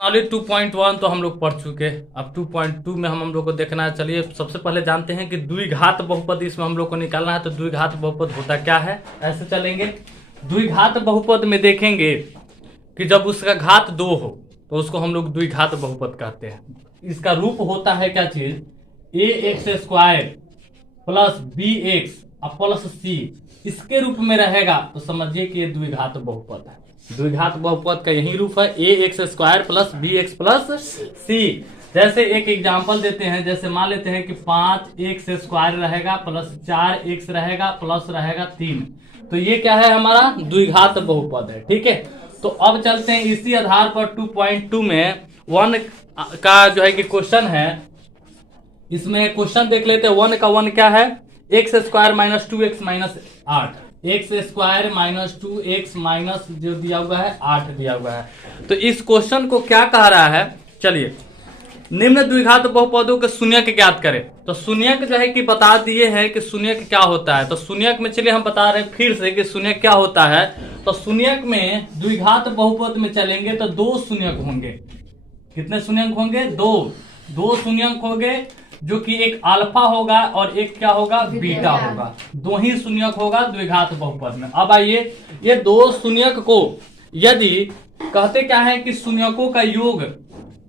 Already 2.1 तो हम लोग पढ़ चुके हैं। अब 2.2 में हम लोग को देखना है। चलिए सबसे पहले जानते हैं कि द्विघात बहुपद इसमें हम लोग को निकालना है। तो द्विघात बहुपद होता क्या है, ऐसे चलेंगे। द्विघात बहुपद में देखेंगे कि जब उसका घात 2 हो तो उसको हम लोग द्विघात बहुपद कहते हैं। इसका रूप होता है क्या चीज, ax² plus bx plus c, इसके रूप में रहेगा तो समझिए कि ये द्विघात बहुपद है। द्विघात बहुपद का यही रूप है, ax² plus bx plus c। जैसे एक एग्जांपल देते हैं, जैसे मान लेते हैं कि 5x² रहेगा प्लस 4x रहेगा प्लस रहेगा 3, तो ये क्या है हमारा द्विघात बहुपद है। ठीक है, तो अब चलते हैं इसी आधार पर 2.2 में 1 का जो है कि क्वेश्चन है। इसमें क्वेश्चन देख लेते हैं। 1 का 1 क्या है, x² minus 2x minus 8, x² minus 2x minus जो दिया हुआ है 8 दिया हुआ है। तो इस क्वेश्चन को क्या कह रहा है, चलिए निम्न द्विघात बहुपदों के शून्यक ज्ञात करें। तो शून्यक जो है कि बता दिए हैं कि शून्यक क्या होता है। तो शून्यक में चलिए हम बता रहे हैं फिर से कि शून्यक क्या होता है। तो शून्यक में द्विघात बहुपद में चलेंगे तो 2 शून्यक होंगे। कितने शून्यक होंगे, 2 शून्यक होंगे, जो कि एक अल्फा होगा और एक क्या होगा, बीटा होगा। 2 ही शून्यक होगा द्विघात बहुपद में। अब आइए, ये 2 शून्यक को यदि कहते क्या है कि शून्यकों का योग,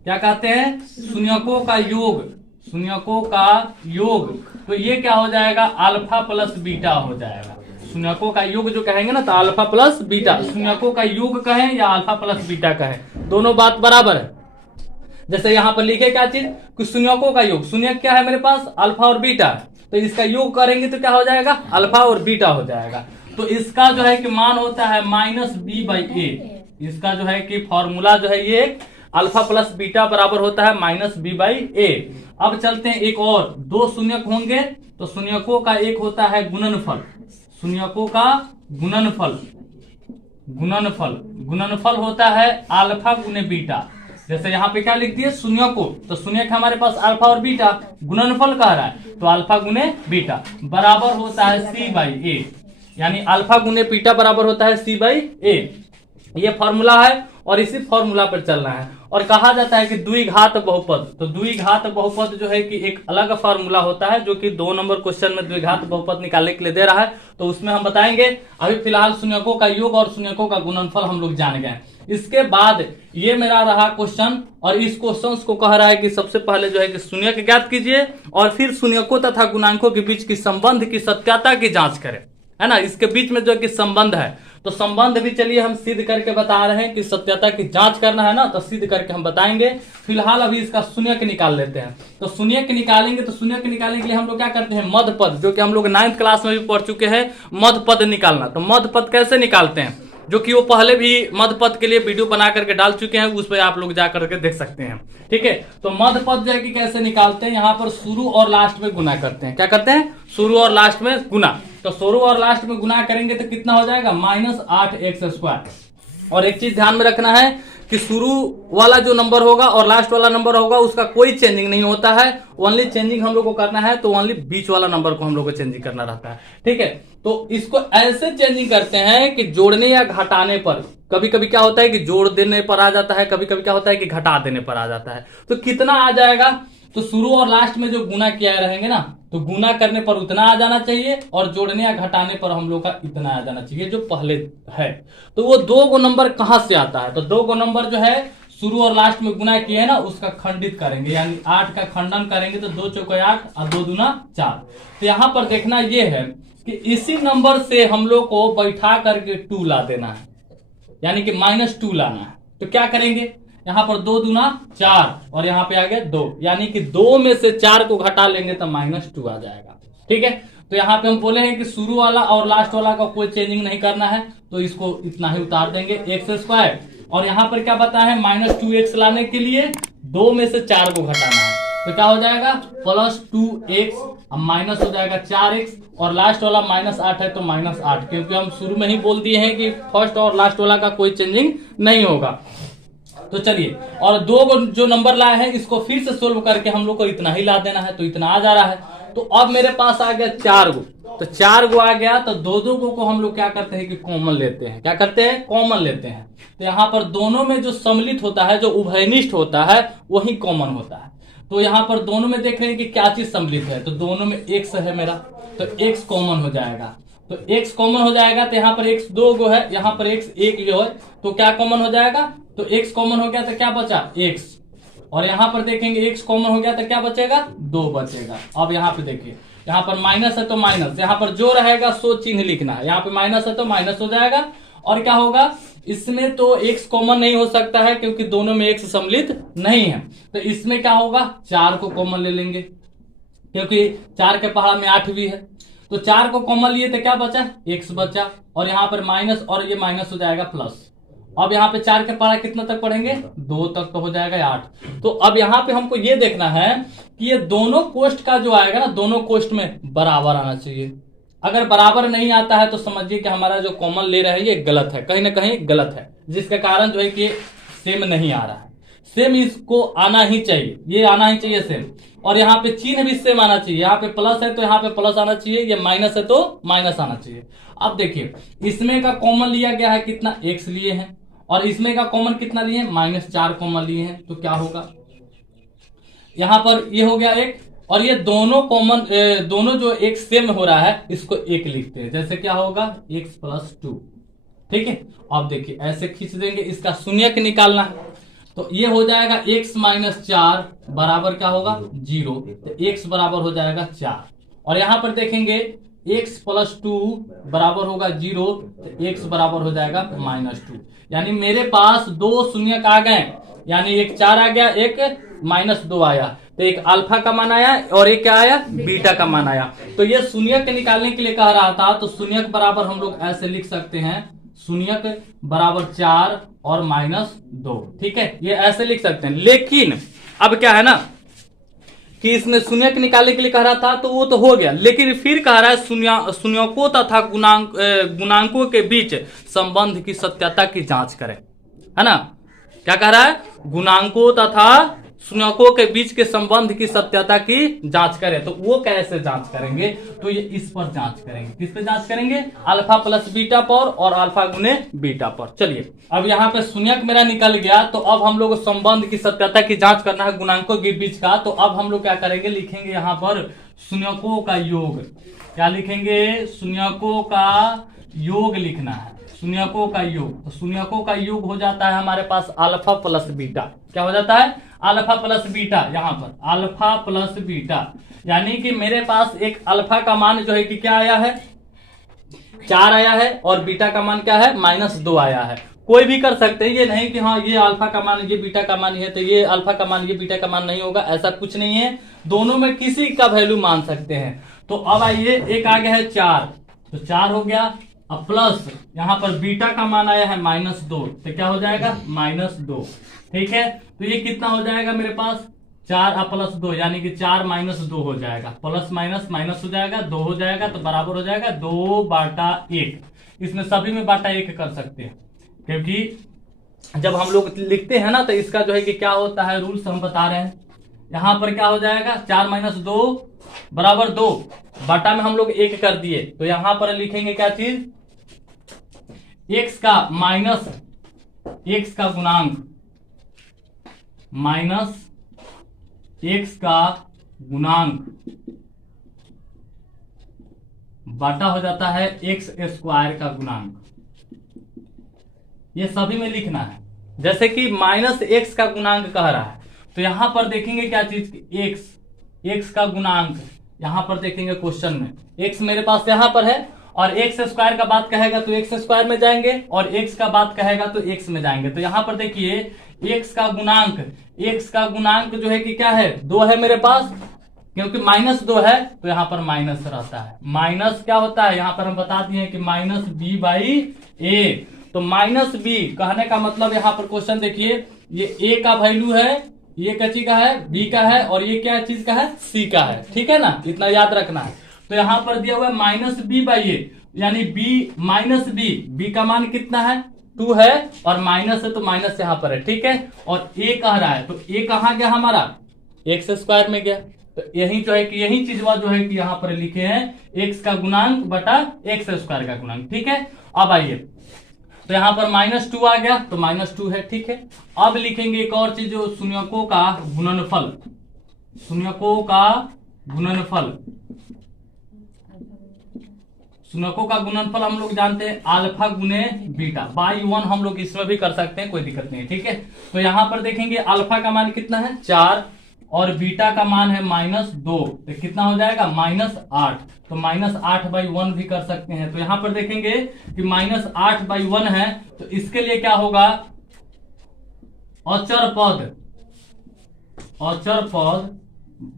क्या कहते हैं, शून्यकों का योग, शून्यकों का योग, तो ये क्या हो जाएगा, अल्फा प्लस बीटा हो जाएगा। शून्यकों का योग जो कहेंगे ना तो अल्फा प्लस बीटा, शून्यकों का योग कहें या अल्फा प्लस बीटा कहें, दोनों बात बराबर है। जैसे यहां पर लिखे क्या चीज, कि शून्यकों का योग, शून्यक क्या है मेरे पास, अल्फा और बीटा, तो इसका योग करेंगे तो क्या हो जाएगा, अल्फा और बीटा हो जाएगा। तो इसका जो है कि मान होता है -b/a। इसका जो है कि फॉर्मूला जो है ये अल्फा प्लस बीटा बराबर होता है -b/a। अब चलते हैं एक और, 2 शून्यक होंगे तो शून्यकों का एक होता है गुणनफल, शून्यकों का गुणनफल, गुणनफल होता है अल्फा गुने बीटा। जैसे यहाँ पे क्या लिख दिए, शून्यकों, तो शून्यक हमारे पास अल्फा और बीटा, गुणनफल कह रहा है तो अल्फा गुने बीटा बराबर होता है c/a, यानी अल्फा गुने बीटा बराबर होता है c/a। ये फॉर्मूला है और इसी फॉर्मूला पर चलना है। और कहा जाता है कि द्विघात बहुपद, तो द्विघात बहुपद जो है कि एक अलग फॉर्मूला होता है जो कि 2 नंबर क्वेश्चन में द्विघात बहुपद निकालने के लिए दे रहा है, तो उसमें हम बताएंगे। अभी फिलहाल शून्यकों का योग और शून्यकों का गुणनफल हम लोग जान गए। इसके बाद ये मेरा रहा क्वेश्चन, और इस क्वेश्चन को कह रहा है कि सबसे पहले जो है कि शून्यक ज्ञात कीजिए और फिर शून्यकों तथा गुणांकों के बीच की संबंध की सत्यता की जांच करें, है ना। इसके बीच में जो है कि संबंध है, तो संबंध भी चलिए हम सिद्ध करके बता रहे हैं कि सत्यता की जांच करना है ना, तो सिद्ध करके हम बताएंगे। फिलहाल अभी इसका शून्यक निकाल लेते हैं। तो शून्यक निकालेंगे, तो शून्यक निकालने के लिए हम लोग क्या करते हैं, मध्य पद, जो कि हम लोग 9th क्लास में भी पढ़ चुके हैं, मध्य पद निकालना। तो मध्य पद कैसे निकालते हैं, जो कि वो पहले भी मध्य पद के लिए वीडियो बना करके डाल चुके हैं, उस पर आप लोग जा करके देख सकते हैं। ठीक है, तो मध्य पद जो है कि कैसे निकालते हैं, यहाँ पर शुरू और लास्ट में गुना करते हैं। क्या करते हैं, शुरू और लास्ट में गुना। तो शुरू और लास्ट में गुना करेंगे तो कितना हो जाएगा, -8x²। और एक चीज ध्यान में रखना है कि शुरू वाला जो नंबर होगा और लास्ट वाला नंबर होगा उसका कोई चेंजिंग नहीं होता है। ओनली चेंजिंग हम लोग को करना है तो ओनली बीच वाला नंबर को हम लोग को चेंजिंग करना रहता है। ठीक है, तो इसको ऐसे चेंजिंग करते हैं कि जोड़ने या घटाने पर, कभी कभी क्या होता है कि जोड़ देने पर आ जाता है, कभी कभी क्या होता है कि घटा देने पर आ जाता है। तो कितना आ जाएगा, तो शुरू और लास्ट में जो गुना किया रहेंगे ना, तो गुना करने पर उतना आ जाना चाहिए और जोड़ने या घटाने पर हम लोग का इतना आ जाना चाहिए जो पहले है। तो वो 2 नंबर कहां से आता है, तो 2 नंबर जो है शुरू और लास्ट में गुना किया है ना, उसका खंडित करेंगे, यानी 8 का खंडन करेंगे तो 2 चौके 8 और 2 दूना 4। तो यहाँ पर देखना ये है कि इसी नंबर से हम लोग को बैठा करके 2 ला देना है, यानी कि -2 लाना है। तो क्या करेंगे, यहाँ पर 2 दूना 4 और यहाँ पे आ गया 2, यानी कि 2 में से 4 को घटा लेंगे तो -2 आ जाएगा। ठीक है, तो यहाँ पे हम बोले हैं कि शुरू वाला और लास्ट वाला का कोई चेंजिंग नहीं करना है, तो इसको इतना ही उतार देंगे x²। और यहाँ पर क्या बता है, -2x लाने के लिए 2 में से 4 को घटाना है, तो क्या हो जाएगा +2x, अब माइनस हो जाएगा 4x, और लास्ट वाला -8 है तो -8, क्योंकि हम शुरू में ही बोल दिए हैं कि फर्स्ट और लास्ट वाला का कोई चेंजिंग नहीं होगा। तो चलिए, और 2 जो नंबर लाए हैं इसको फिर से सोल्व करके हम लोग को इतना ही ला देना है, तो इतना आ जा रहा है। तो अब मेरे पास आ गया 4 गो, तो 4 गो आ गया, तो दो दो को हम लोग क्या करते हैं कि कॉमन लेते हैं। क्या करते हैं? कॉमन लेते हैं। तो यहाँ पर दोनों में जो सम्मिलित होता है, जो उभयनिष्ठ होता है, वही कॉमन होता है। तो यहाँ पर दोनों में देख रहे हैं कि क्या चीज सम्मिलित है, तो दोनों में x है मेरा, तो x कॉमन हो जाएगा। तो x कॉमन हो जाएगा, तो यहाँ पर x 2 गो है, यहाँ पर x 1 जो है, तो क्या कॉमन हो जाएगा? तो x कॉमन हो गया तो क्या बचा? x। और यहाँ पर देखेंगे x कॉमन हो गया तो क्या बचेगा? 2 बचेगा। अब यहाँ पे देखिए, यहाँ पर माइनस है तो माइनस, यहाँ पर जो रहेगा सो चिन्ह लिखना है। यहाँ पे माइनस है तो माइनस हो जाएगा। और क्या होगा? इसमें तो x कॉमन नहीं हो सकता है क्योंकि दोनों में x सम्मिलित नहीं है। तो इसमें क्या होगा? 4 को कॉमन ले लेंगे क्योंकि 4 के पहाड़ा में 8 भी है। तो 4 को कॉमन लिए तो क्या बचा? x बचा। और यहाँ पर माइनस, और ये माइनस हो जाएगा प्लस। अब यहाँ पे 4 के पहाड़ा कितना तक पढ़ेंगे? 2 तक, तो हो जाएगा 8। तो अब यहाँ पे हमको ये देखना है कि ये दोनों कोष्ठ का जो आएगा ना, दोनों कोष्ठ में बराबर आना चाहिए। अगर बराबर नहीं आता है तो समझिए कि हमारा जो कॉमन ले रहे हैं ये गलत है, कहीं ना कहीं गलत है, जिसके कारण जो है कि सेम नहीं आ रहा है। सेम इसको आना ही चाहिए, ये आना ही चाहिए सेम। और यहाँ पे चिन्ह भी सेम आना चाहिए। यहाँ पे प्लस है तो यहाँ पे प्लस आना चाहिए, ये माइनस है तो माइनस आना चाहिए। अब देखिए, इसमें का कॉमन लिया गया है कितना? x लिए हैं, और इसमें का कॉमन कितना लिए हैं? -4 कॉमन लिए हैं। तो क्या होगा? यहाँ पर ये हो गया 1, और ये दोनों कॉमन, दोनों जो एक सेम हो रहा है इसको 1 लिखते हैं। जैसे क्या होगा? x + 2। ठीक है। अब देखिए ऐसे खींच देंगे, इसका शून्यक निकालना है। तो ये हो जाएगा x - 4 बराबर क्या होगा? 0। तो x बराबर हो जाएगा 4। और यहाँ पर देखेंगे x + 2 बराबर होगा 0, तो x बराबर हो जाएगा -2। यानी मेरे पास 2 शून्यक आ गए, यानी एक 4 आ गया, एक -2 आया। तो एक अल्फा का मान आया और एक क्या आया? बीटा का मान आया। तो ये शून्यक निकालने के लिए कह रहा था, तो शून्यक बराबर हम लोग ऐसे लिख सकते हैं, शून्यक बराबर 4 और -2। ठीक है, ये ऐसे लिख सकते हैं। लेकिन अब क्या है ना कि इसमें शून्यक निकालने के लिए कह रहा था तो वो तो हो गया, लेकिन फिर कह रहा है शून्यकों तथा गुणांकों के बीच संबंध की सत्यता की जांच करें, है ना। क्या कह रहा है? गुणांकों तथा शून्यकों के बीच के संबंध की सत्यता की जांच करें। तो वो कैसे जांच करेंगे? तो ये इस पर जांच करेंगे। किस पे जांच करेंगे? अल्फा + बीटा पर और अल्फा × बीटा पर। चलिए, अब यहाँ पे शून्यक मेरा निकल गया, तो अब हम लोग संबंध की सत्यता की जांच करना है गुणांकों के बीच का। तो अब हम लोग क्या करेंगे? लिखेंगे यहाँ पर शून्यकों का योग। क्या लिखेंगे? शून्यकों का योग लिखना है, शून्यकों का योग। तो शून्यकों का योग हो जाता है हमारे पास अल्फा + बीटा। क्या हो जाता है? Alpha + beta. यहाँ पर अल्फा + बीटा, यानी कि मेरे पास एक अल्फा का मान जो है कि क्या आया है? 4 आया है, और बीटा का मान क्या है? -2 आया है। कोई भी कर सकते हैं, ये नहीं कि हाँ ये अल्फा का मान ये बीटा का मान है तो ये अल्फा का मान ये बीटा का मान नहीं होगा, ऐसा कुछ नहीं है। दोनों में किसी का वैल्यू मान सकते हैं। तो अब आइए, एक आ गया है 4, तो 4 हो गया। अब प्लस यहाँ पर बीटा का मान आया है -2, तो क्या हो जाएगा? -2। ठीक है, तो ये कितना हो जाएगा मेरे पास? 4 + 2, यानी कि 4 - 2 हो जाएगा। प्लस माइनस माइनस हो जाएगा, 2 हो जाएगा, तो बराबर हो जाएगा 2/1। इसमें सभी में बाटा 1 कर सकते हैं, क्योंकि जब हम लोग लिखते हैं ना तो इसका जो है कि क्या होता है, रूल्स हम बता रहे हैं। यहां पर क्या हो जाएगा? 4 - 2 बराबर 2, बाटा में हम लोग 1 कर दिए। तो यहां पर लिखेंगे क्या चीज? x का माइनस x का गुणांक माइनस x का गुणांक बाटा हो जाता है x² का गुणांक। ये सभी में लिखना है। जैसे कि -x का गुणांक कह रहा है, तो यहां पर देखेंगे क्या चीज? x का गुणांक यहां पर देखेंगे क्वेश्चन में, x मेरे पास यहां पर है, और x² का बात कहेगा तो x² में जाएंगे, और x का बात कहेगा तो x में जाएंगे। तो यहां पर देखिए x का गुणांक जो है कि क्या है? 2 है मेरे पास, क्योंकि -2 है तो यहां पर माइनस रहता है। माइनस क्या होता है? यहां पर हम बता दिए कि -b/a। तो -b कहने का मतलब यहां पर क्वेश्चन देखिए, ये a का वैल्यू है, ये क्या चीज का है? b का है, और ये क्या चीज का है? c का है। ठीक है ना, इतना याद रखना है। तो यहां पर दिया हुआ है -b/a, यानी b का मान कितना है? 2 है, और माइनस है तो माइनस यहाँ पर है। ठीक है, और a कह रहा है, तो a कहाँ गया हमारा? x² में गया। तो यही जो है कि यही चीजवा जो है कि यहाँ पर लिखे हैं x का गुणांक बटा x स्क्वायर का गुणांक। ठीक है, अब आइए तो यहाँ पर -2 आ गया तो -2 है। ठीक है, अब लिखेंगे एक और चीज, जो शून्यकों का गुणनफल, शून्यकों का गुणनफल, शून्यकों का गुणनफल हम लोग जानते हैं अल्फा गुने बीटा बाई 1, हम लोग इसमें भी कर सकते हैं, कोई दिक्कत नहीं है। ठीक है, तो यहां पर देखेंगे अल्फा का मान कितना है 4 और बीटा का मान है -2, तो कितना हो जाएगा -8, तो -8/1 भी कर सकते हैं। तो यहां पर देखेंगे कि -8/1 है, तो इसके लिए क्या होगा, अचर पद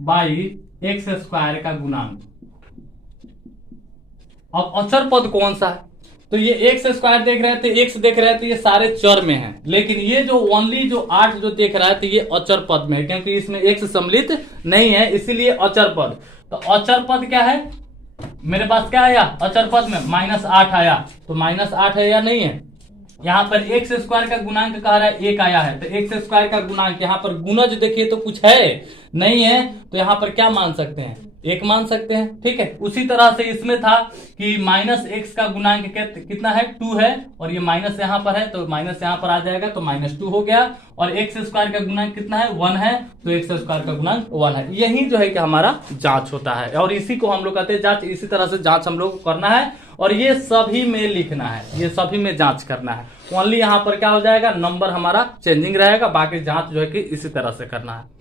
बाई एक्स स्क्वायर का गुणांक। अब अचर पद कौन सा है, तो ये एक्स स्क्वायर देख रहे थे, एक्स देख रहे थे, ये सारे चर में है, लेकिन ये जो ओनली जो 8 जो देख रहा है तो ये अचर पद में है, क्योंकि इसमें एक्स सम्मिलित नहीं है, इसीलिए अचर पद। तो अचर पद क्या है, मेरे पास क्या आया अचर पद में -8 आया, तो -8 है या नहीं है। यहाँ पर एक्स स्क्वायर का गुणांक कह रहा है 1 आया है, तो एक्स स्क्वायर का गुणांक यहाँ पर गुणज देखिए तो कुछ है नहीं है, तो यहाँ पर क्या मान सकते हैं 1 मान सकते हैं। ठीक है, उसी तरह से इसमें था कि -x का गुणांक कितना है 2 है, और ये माइनस यहाँ पर है तो माइनस यहाँ पर आ जाएगा, तो -2 हो गया, और एक्स स्क्वायर का गुणांक कितना है 1 है, तो एक्स स्क्वायर का गुणांक 1 है। यही जो है कि हमारा जांच होता है, और इसी को हम लोग कहते हैं जांच। इसी तरह से जांच हम लोग को करना है, और ये सभी में लिखना है, ये सभी में जांच करना है। ओनली यहाँ पर क्या हो जाएगा, नंबर हमारा चेंजिंग रहेगा, बाकी जांच जो है कि इसी तरह से करना है।